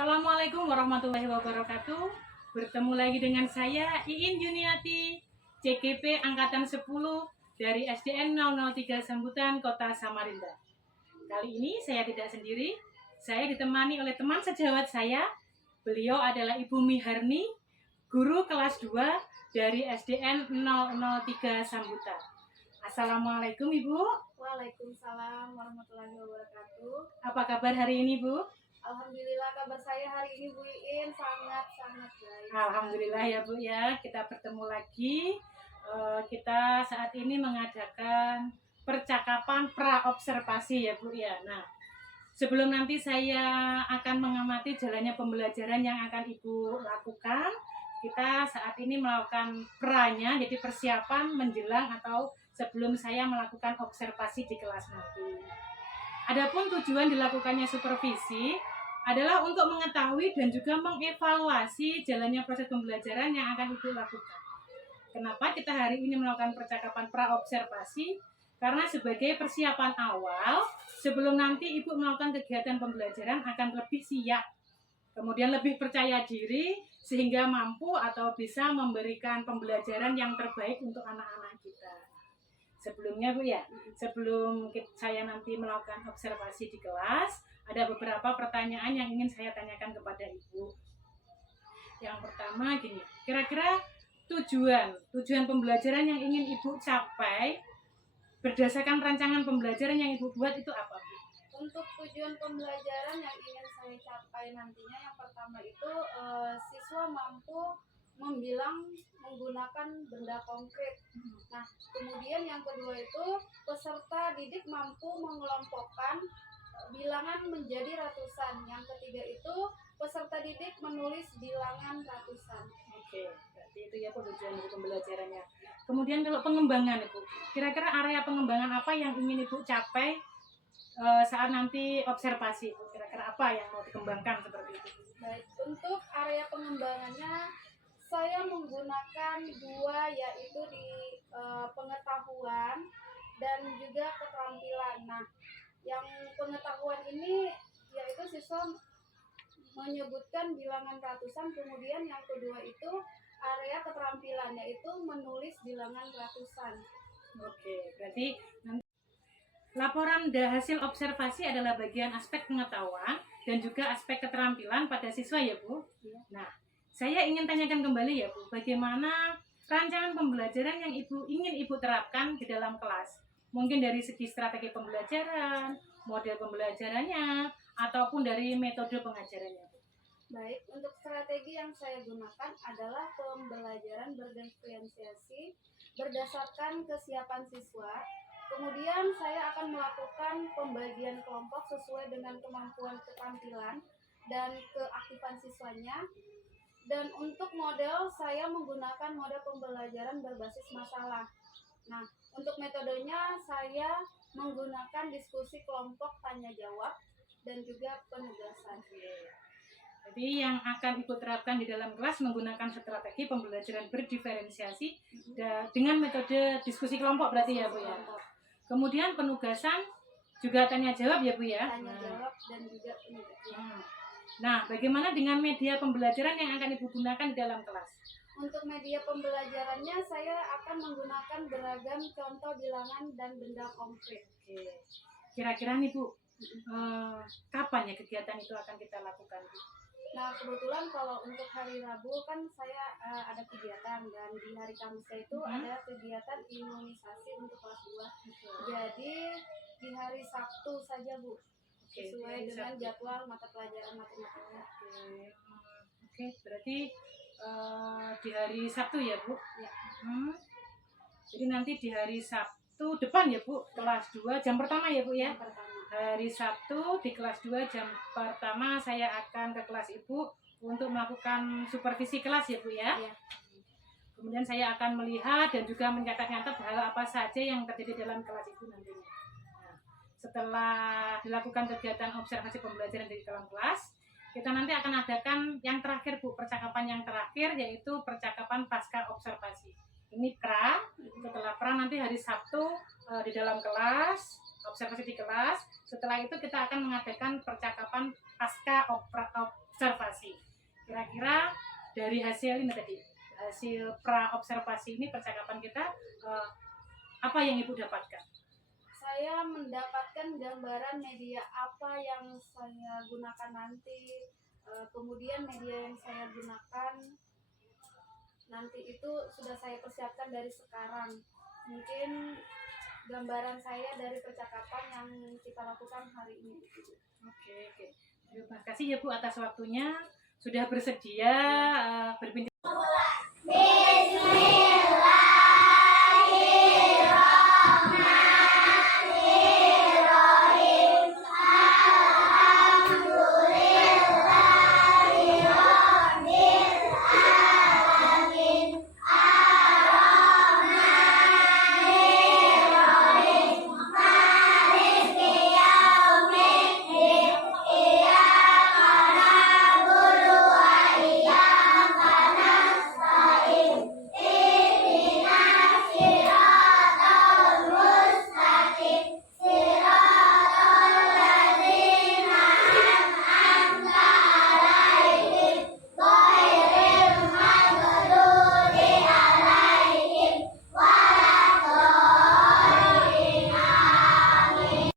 Assalamualaikum warahmatullahi wabarakatuh. Bertemu lagi dengan saya Iin Juniati, CGP Angkatan 10 dari SDN 003 Sambutan, Kota Samarinda. Kali ini saya tidak sendiri, saya ditemani oleh teman sejawat saya. Beliau adalah Ibu Miharni, guru kelas 2 dari SDN 003 Sambutan. Assalamualaikum Ibu. Waalaikumsalam warahmatullahi wabarakatuh. Apa kabar hari ini Bu? Alhamdulillah kabar saya hari ini Bu Iin sangat baik. Alhamdulillah ya Bu ya, kita bertemu lagi. Kita saat ini mengadakan percakapan pra-observasi ya Bu ya. Nah, sebelum nanti saya akan mengamati jalannya pembelajaran yang akan Ibu lakukan, kita saat ini melakukan pra-nya, jadi persiapan menjelang atau sebelum saya melakukan observasi di kelas nanti. Adapun tujuan dilakukannya supervisi adalah untuk mengetahui dan juga mengevaluasi jalannya proses pembelajaran yang akan Ibu lakukan. Kenapa kita hari ini melakukan percakapan pra-observasi? Karena sebagai persiapan awal, sebelum nanti Ibu melakukan kegiatan pembelajaran akan lebih siap, kemudian lebih percaya diri, sehingga mampu atau bisa memberikan pembelajaran yang terbaik untuk anak-anak kita. Sebelumnya Bu ya, sebelum saya nanti melakukan observasi di kelas, ada beberapa pertanyaan yang ingin saya tanyakan kepada Ibu. Yang pertama gini, kira-kira tujuan pembelajaran yang ingin Ibu capai berdasarkan rancangan pembelajaran yang Ibu buat itu apa Bu? Untuk tujuan pembelajaran yang ingin saya capai nantinya, yang pertama itu siswa mampu membilang menggunakan benda konkret. Nah, kemudian yang kedua itu peserta didik mampu mengelompokkan bilangan menjadi ratusan. Yang ketiga itu peserta didik menulis bilangan ratusan. Oke, berarti itu ya tujuan dari pembelajarannya. Kemudian kalau pengembangan Ibu, kira-kira area pengembangan apa yang ingin Ibu capai saat nanti observasi? Kira-kira apa yang mau dikembangkan seperti itu? Baik, untuk area pengembangannya saya menggunakan dua, yaitu di pengetahuan dan juga keterampilan. Nah, yang pengetahuan ini yaitu siswa menyebutkan bilangan ratusan, kemudian yang kedua itu area keterampilan, yaitu menulis bilangan ratusan. Oke, berarti nanti laporan hasil observasi adalah bagian aspek pengetahuan dan juga aspek keterampilan pada siswa ya Bu? Ya. Nah, saya ingin tanyakan kembali ya Bu, bagaimana rancangan pembelajaran yang ingin Ibu terapkan di dalam kelas? Mungkin dari segi strategi pembelajaran, model pembelajarannya, ataupun dari metode pengajarannya. Baik, untuk strategi yang saya gunakan adalah pembelajaran berdiferensiasi berdasarkan kesiapan siswa. Kemudian saya akan melakukan pembagian kelompok sesuai dengan kemampuan keterampilan dan keaktifan siswanya. Dan untuk model, saya menggunakan model pembelajaran berbasis masalah. Nah, untuk metodenya saya menggunakan diskusi kelompok tanya jawab dan juga penugasan. Jadi yang akan Ibu terapkan di dalam kelas menggunakan strategi pembelajaran berdiferensiasi dengan metode diskusi kelompok berarti ya Bu ya. Kemudian penugasan juga tanya jawab ya Bu ya. Tanya jawab dan juga penugasan. Nah, bagaimana dengan media pembelajaran yang akan Ibu gunakan di dalam kelas? Untuk media pembelajarannya saya akan menggunakan beragam contoh bilangan dan benda konkret. Oke. Kira-kira nih Bu, kapan ya kegiatan itu akan kita lakukan Bu? Nah, kebetulan kalau untuk hari Rabu kan saya ada kegiatan, dan di hari Kamis itu ada kegiatan imunisasi untuk kelas 2. Jadi di hari Sabtu saja Bu, sesuai dengan jadwal mata pelajaran matematika. Oke, berarti di hari Sabtu ya Bu? Ya. Jadi nanti di hari Sabtu depan ya Bu, kelas 2 jam pertama ya Bu ya? Yang pertama. Hari Sabtu di kelas 2 jam pertama saya akan ke kelas Ibu untuk melakukan supervisi kelas ya Bu ya? Ya. Kemudian saya akan melihat dan juga mencatat-nyatat hal apa saja yang terjadi dalam kelas Ibu nantinya. Nah, setelah dilakukan kegiatan observasi pembelajaran di dalam kelas, kita nanti akan adakan yang terakhir Bu, percakapan yang terakhir yaitu percakapan pasca observasi. Ini pra, setelah pra nanti hari Sabtu di dalam kelas, observasi di kelas. Setelah itu kita akan mengadakan percakapan pasca observasi. Kira-kira dari hasil ini tadi, hasil pra observasi ini percakapan kita, apa yang Ibu dapatkan? Saya mendapatkan gambaran media apa yang saya gunakan nanti, kemudian media yang saya gunakan nanti itu sudah saya persiapkan dari sekarang. Mungkin gambaran saya dari percakapan yang kita lakukan hari ini. Oke. Terima kasih ya Bu atas waktunya, sudah bersedia berbincang.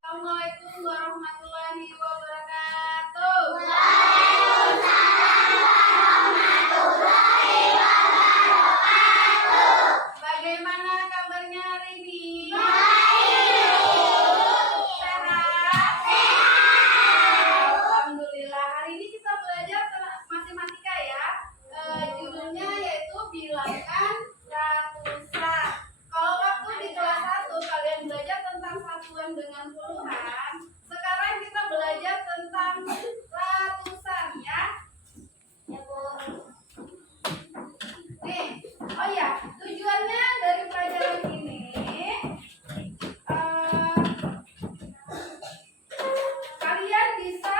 Assalamualaikum warahmatullahi wabarakatuh. Bagaimana kabarnya hari ini? Sehat? Alhamdulillah. Hari ini kita belajar matematika ya. Judulnya yaitu bilangan ratusan. Kalau waktu di kelas 1 kalian belajar tentang satuan dengan puluhan, sekarang kita belajar tentang ratusan ya. Nih, oh ya, tujuannya dari pelajaran ini kalian bisa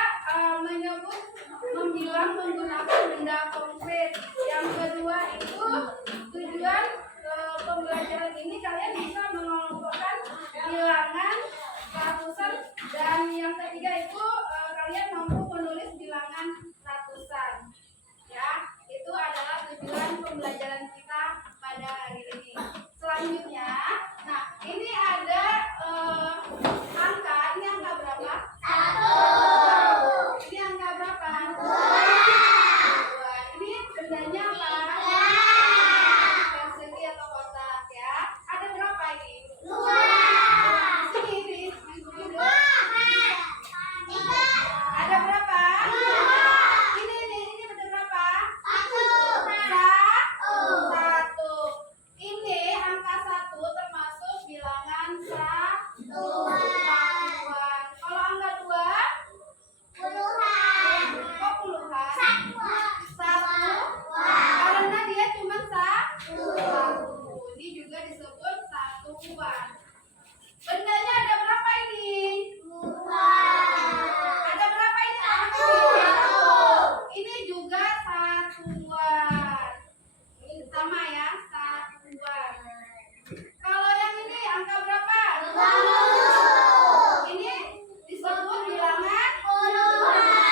membilang menggunakan benda konkret. Yang kedua itu tujuan pembelajaran ini kalian bisa mengelompokkan bilangan ratusan, dan yang ketiga itu kalian mampu menulis bilangan ratusan. Ya, itu adalah tujuan pembelajaran kita pada hari ini. Selanjutnya, nah ini ada angka. Ini angka berapa? 1. Ini angka berapa? 2. Ini bendanya apa? Persegi atau kotak ya. Ada berapa ini? 2. Sini ini. Ada berapa? 2. Ini benda berapa? 1. Ini angka 1 termasuk bilangan satuan. Kalau angka 2? Puluhan. Kok puluhan? Satuan. Karena dia cuma satu. Ini juga disebut satuan. Bendanya ada berapa ini? 2. Ada berapa ini? 1. Ini juga satuan. Ini sama ya, satuan. Kalau yang ini angka berapa? 20. Ini disebut bilangan puluhan.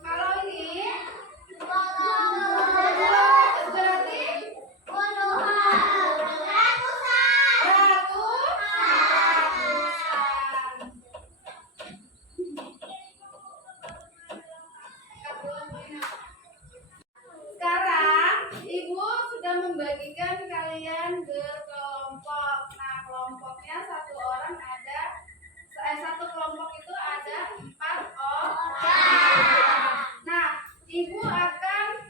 Kalau ini 200 berarti ratusan. Sekarang Ibu sudah membagikan kalian berkelompok. Nah, kelompoknya satu kelompok itu ada 4 orang. Nah, Ibu akan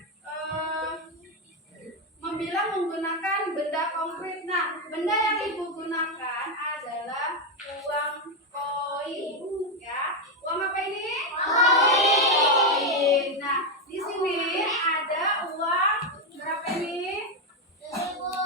membilang menggunakan benda konkret. Nah, benda yang Ibu gunakan adalah uang koin ya. Uang apa ini? Koin. Nah, di sini ada uang berapa ini? 1000.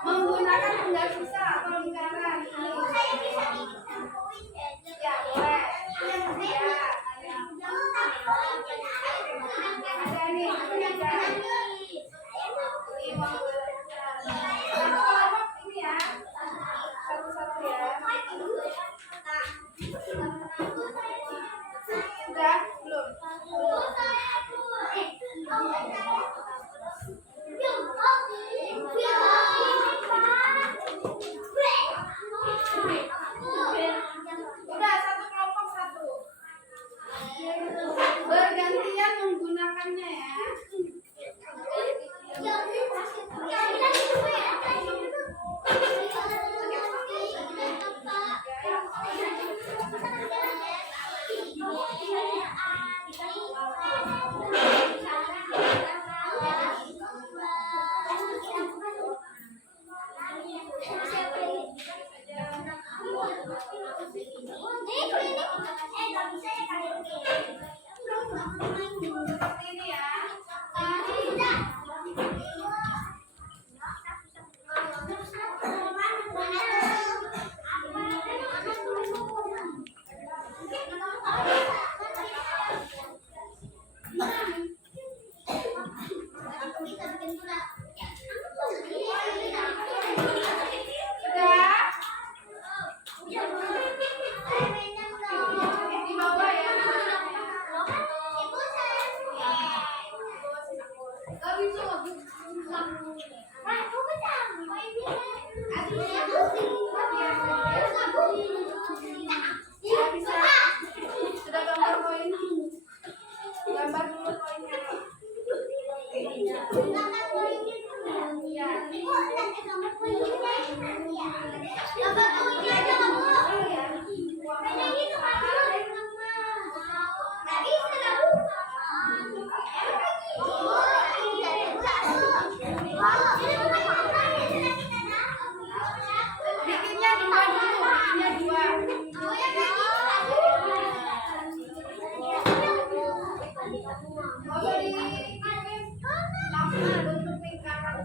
Menggunakan benda sisa atau lingkaran. Ya, boleh. Ya. Ada nih, ada. Ini ya. Satu-satu ya. Sudah? Belum? Udah, satu kelompok satu. Bergantian menggunakannya ya. Seperti ini ya. Sudah? Di bawah ya. Gak bisa. Ya, bisa. Sudah gambar koin. Gambar dulu koinnya. Bikinnya dua dulu, bikinnya dua. Kalau di lama bentuk lingkaran.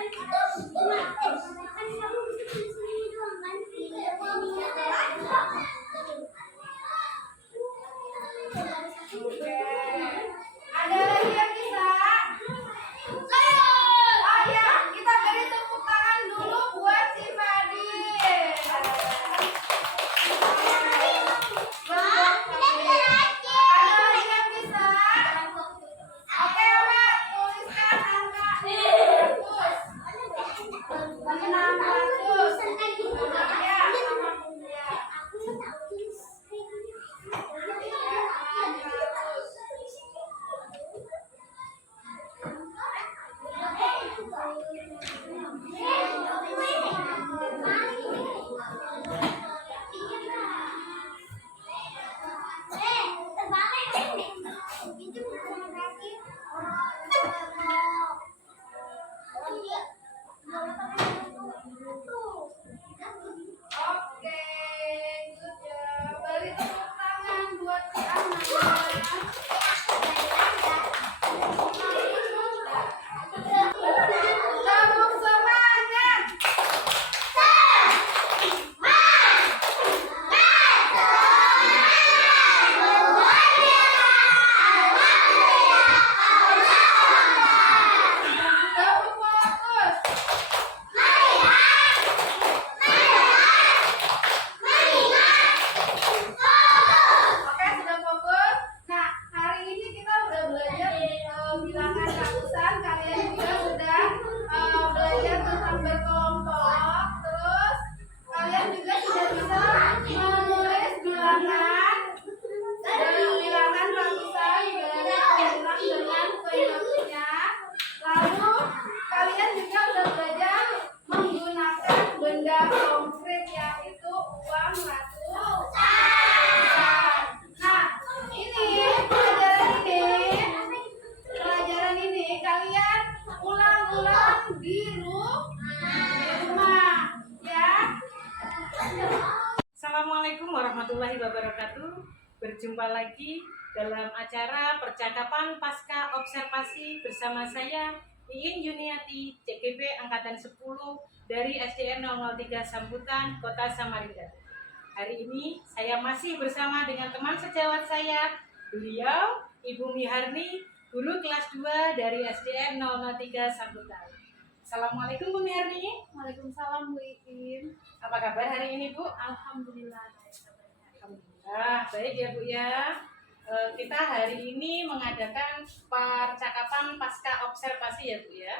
Oke. Ada lagi yang bisa? Oh ya, kita beri tepuk tangan dulu buat si Fadil. Ada lagi yang bisa? Oke, Mbak, tuliskan angka 600. 600. Ya, sama Bunda. Oke, good job. Beri tepuk tangan buat si anak. Tepuk semangat. Tepuk fokus. Oke, sudah fokus. Nah, hari ini kita udah belajar bilangan ratusan. Kalian juga sudah belajar tentang berkelompok. Terus kalian juga sudah bisa menulis bilangan dari bilangan ratusan dari pengulang dengan penyebutnya. Lalu kalian juga udah belajar menggunakan benda konkret yaitu uang ratusan. Nah, pelajaran ini kalian ulang-ulang di rumah, ya. Assalamualaikum warahmatullahi wabarakatuh. Berjumpa lagi dalam acara percakapan pasca observasi bersama saya Iin Yuniati, CGP Angkatan 10 dari SDN 003 Sambutan, Kota Samarinda. Hari ini saya masih bersama dengan teman sejawat saya, beliau Ibu Miharni, guru kelas 2 dari SDN 003 Sambutan. Assalamualaikum Bu Miharni. Waalaikumsalam Bu Iin. Apa kabar hari ini Bu? Alhamdulillah. Alhamdulillah, baik ya Bu ya. Kita hari ini mengadakan percakapan pasca observasi ya Bu ya.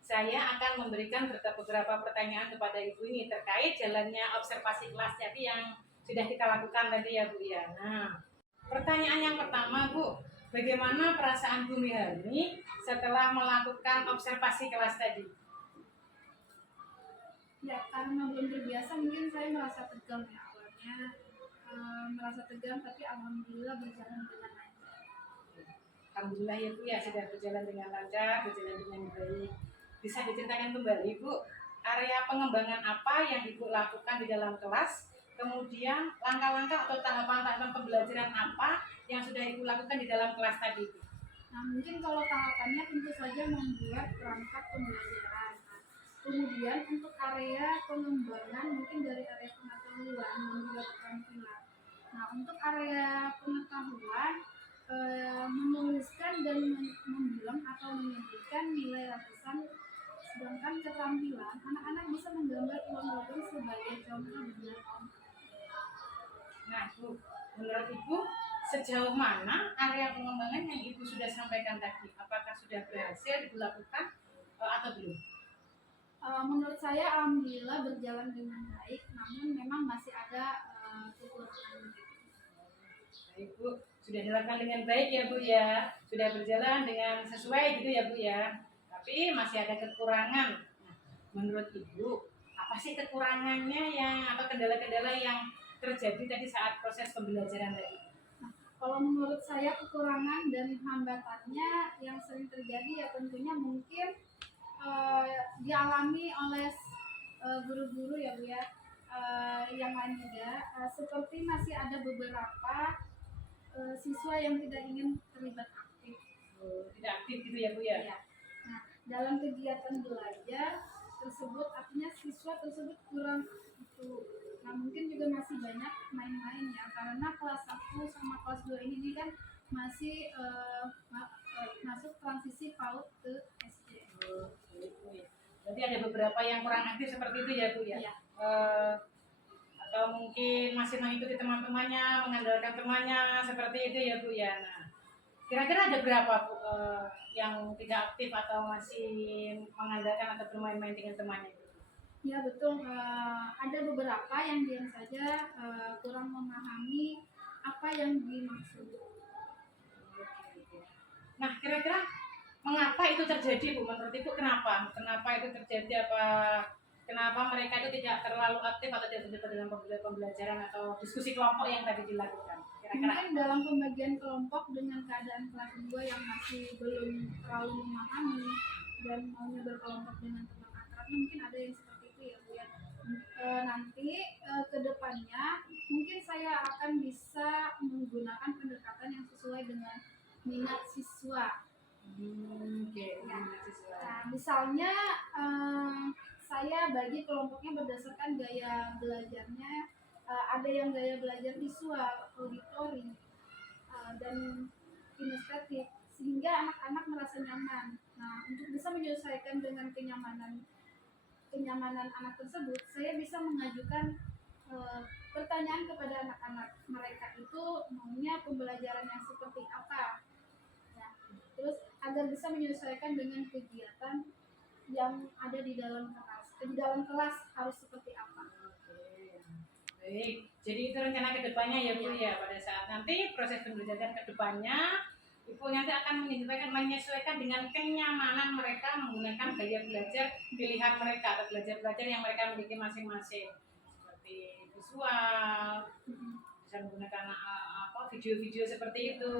Saya akan memberikan beberapa pertanyaan kepada Ibu ini terkait jalannya observasi kelas tadi yang sudah kita lakukan tadi ya Bu ya. Nah, pertanyaan yang pertama Bu, bagaimana perasaan Bu Miharni setelah melakukan observasi kelas tadi? Ya, karena belum terbiasa mungkin saya merasa tegang ya awalnya. Merasa tegang, tapi alhamdulillah berjalan dengan lancar. Alhamdulillah ya Bu ya, sudah berjalan dengan lancar, berjalan dengan baik. Bisa diceritakan kembali Bu, area pengembangan apa yang Ibu lakukan di dalam kelas, kemudian langkah-langkah atau tahapan-tahapan pembelajaran apa yang sudah Ibu lakukan di dalam kelas tadi Bu? Nah, mungkin kalau tahapannya tentu saja membuat perangkat pembelajaran. Nah, kemudian untuk area pengembangan mungkin dari area pengetahuan dan juga keterampilan. Nah, untuk area pengetahuan menuliskan dan membilang atau menyebutkan nilai ratusan, sedangkan keterampilan anak-anak bisa menggambar uang ratusan sebagai contoh benar. Nah Bu, menurut Ibu sejauh mana area pengembangan yang Ibu sudah sampaikan tadi? Apakah sudah berhasil dilakukan atau belum? Menurut saya alhamdulillah berjalan dengan baik, namun memang masih ada kekurangan. Baik Bu, sudah dilakukan dengan baik ya Bu ya, sudah berjalan dengan sesuai gitu ya Bu ya. Tapi masih ada kekurangan. Nah, menurut Ibu apa sih kekurangannya yang atau kendala-kendala yang terjadi tadi saat proses pembelajaran tadi? Kalau menurut saya kekurangan dan hambatannya yang sering terjadi ya tentunya mungkin dialami oleh guru-guru ya Bu ya, yang lain juga, seperti masih ada beberapa siswa yang tidak ingin terlibat aktif. Tidak aktif gitu ya Bu ya? Ya. Nah, dalam kegiatan belajar tersebut kurang itu. Nah, mungkin juga masih banyak main-main ya, karena kelas 1 sama kelas 2 ini kan masih masuk transisi PAUD ke SD. Jadi ada beberapa yang kurang aktif seperti itu ya Bu ya. Iya. Atau mungkin masih mengikuti teman-temannya, mengandalkan temannya seperti itu ya Bu ya. Nah, kira-kira ada berapa Bu yang tidak aktif atau masih mengandalkan atau bermain-main dengan temannya? Ya betul, ada beberapa yang diam saja, kurang memahami apa yang dimaksud. Nah, kira-kira mengapa itu terjadi Bu? Menurut Ibu kenapa? Kenapa itu terjadi? Kenapa mereka itu tidak terlalu aktif atau tidak terlibat dalam pembelajaran atau diskusi kelompok yang tadi dilakukan? Kira-kira Mungkin dalam pembagian kelompok dengan keadaan kelas 2 yang masih belum terlalu memahami dan maunya berkelompok dengan teman akrabnya, mungkin ada yang seperti itu ya Bu ya. Nanti ke depannya mungkin saya akan bisa menggunakan pendekatan yang sesuai dengan minat siswa. Nah, misalnya saya bagi kelompoknya berdasarkan gaya belajarnya. Ada yang gaya belajar visual, auditori, dan kinestetik, sehingga anak-anak merasa nyaman. Nah, untuk bisa menyesuaikan dengan kenyamanan anak tersebut, saya bisa mengajukan pertanyaan kepada anak-anak, mereka itu maunya pembelajaran yang seperti apa. Nah, terus agar bisa menyesuaikan dengan kegiatan yang ada di dalam kelas. Di dalam kelas harus seperti apa. Baik, jadi itu rencana kedepannya ya Bu ya. Pada saat nanti proses pembelajaran kedepannya, Ibu nanti akan menyesuaikan dengan kenyamanan mereka menggunakan gaya belajar pilihan mereka atau belajar yang mereka miliki masing-masing, seperti visual, bisa menggunakan video-video seperti itu,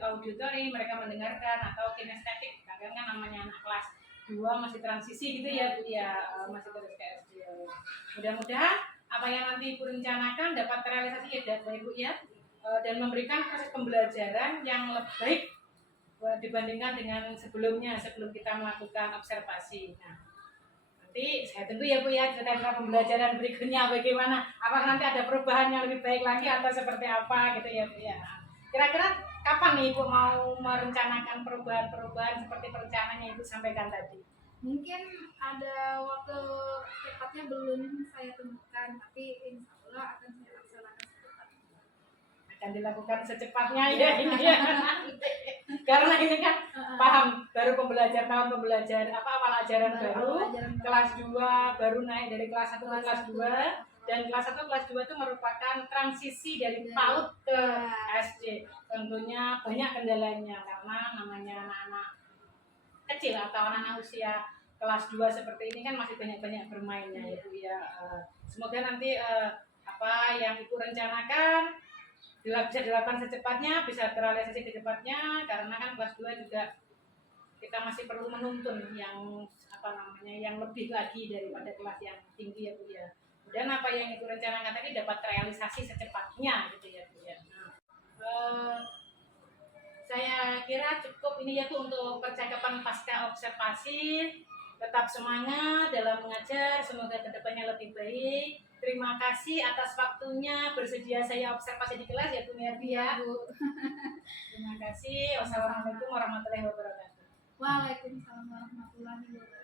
auditori mereka mendengarkan, atau kinestetik, kadang kan namanya anak kelas 2 masih transisi gitu ya Bu ya, masih terus ke SD. Mudah-mudahan apa yang nanti Ibu rencanakan dapat terrealisasi ya Bapak Ibu ya, dan memberikan proses pembelajaran yang lebih baik dibandingkan dengan sebelum kita melakukan observasi. Nah, nanti saya tunggu ya Bu ya cerita pembelajaran berikutnya bagaimana, apakah nanti ada perubahan yang lebih baik lagi atau seperti apa gitu ya Bu ya. Kira-kira kapan nih Ibu mau merencanakan perubahan-perubahan seperti perencanaannya Ibu sampaikan tadi? Mungkin ada waktu tepatnya belum saya temukan, tapi insya Allah akan saya laksanakan secepatnya. Akan dilakukan secepatnya ya ini ya. Karena ini kan paham baru tahun pembelajaran awal ajaran baru, kelas 2 baru naik dari kelas 1 ke kelas 2, dan kelas 1 kelas 2 itu merupakan transisi dari PAUD ke SD. Tentunya banyak kendalanya karena namanya anak-anak kecil atau anak-anak usia kelas 2 seperti ini kan masih banyak-banyak bermainnya ya Bu ya. Semoga nanti apa yang Ibu rencanakan bisa dilakukan secepatnya, bisa terrealisasi secepatnya, karena kan kelas 2 juga kita masih perlu menuntun yang yang lebih lagi daripada kelas yang tinggi ya Bu ya. Dan apa yang Ibu rencanakan tadi dapat terrealisasi secepatnya gitu ya Bu ya. Saya kira cukup ini ya Bu untuk percakapan pasca observasi. Tetap semangat dalam mengajar, semoga kedepannya lebih baik. Terima kasih atas waktunya bersedia saya observasi di kelas ya Bu Merdi ya. Terima kasih. Wassalamualaikum warahmatullahi wabarakatuh. Waalaikumsalam warahmatullahi wabarakatuh.